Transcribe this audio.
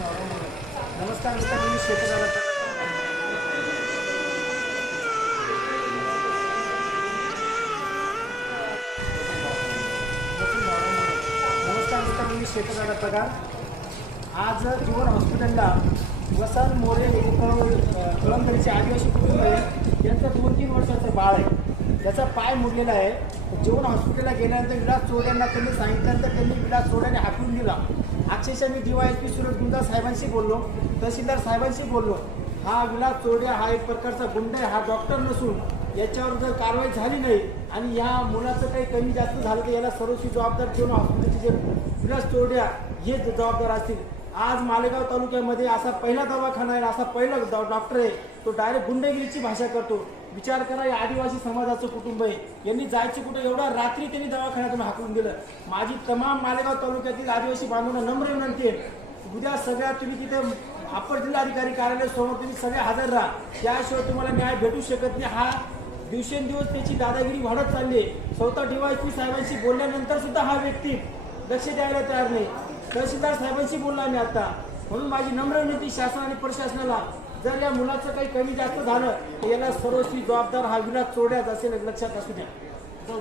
नमस्कार मित्रांनो मी शेतकऱ्याला नमस्कार मित्रांनो मी शेतकऱ्याला पगार आज जीवन हॉस्पिटलला वसन मोरे कळंबरीचे आदिवासी कुटुंब आहे. यांचं दोन तीन वर्षाचं बाळ आहे. त्याचा पाय मुडलेला आहे. जीवन हॉस्पिटलला गेल्यानंतर विलास चोड्यांना त्यांनी सांगितल्यानंतर त्यांनी विलास चोड्याने हाकून दिला. अक्षरशः मी डीवायएसपी वाय सुरज गुंडा साहेबांशी बोललो. तहसीलदार साहेबांशी बोललो. हा विलास चोड्या हा एक प्रकारचा गुंड आहे हा डॉक्टर नसून याच्यावर जर कारवाई झाली नाही आणि या मुलाचं काही कमी जास्त झालं तर याला सर्वस्वी जबाबदार ठेवून हॉस्पिटलचे जे विलास चोरड्या हे जबाबदार असतील आज मालेगाव तालुक्यामध्ये असा पहिला दवाखाना आहे असा पहिला डॉक्टर आहे. तो डायरेक्ट गुंडगिरीची भाषा करतो. विचार करा या आदिवासी समाजाचं कुटुंब आहे. यांनी जायचे कुठं? एवढा रात्री त्यांनी दवाखान्यातून हाकलून दिलं. माझी तमाम मालेगाव तालुक्यातील आदिवासी बांधवांना नम्र विनंती आहे. उद्या सगळ्या तुम्ही तिथे अप्पर जिल्हाधिकारी कार्यालय समोर तुम्ही सगळे हजर राहा. त्याशिवाय तुम्हाला न्याय भेटू शकत नाही. हा दिवसेंदिवस त्याची दादागिरी वाढत चालली आहे. स्वतः डीवायपी साहेबांशी बोलल्यानंतर सुद्धा हा व्यक्ती लक्ष द्यायला तयार नाही. तहसीलदार साहेबांशी बोलला मी आता. म्हणून माझी नम्र विनंती शासन आणि प्रशासनाला जर या मुलाचं काही कमी जास्त झालं तर याला सर्वस्वी जबाबदार हा विलास चोड्याच असेल लक्षात असू द्या. जाऊ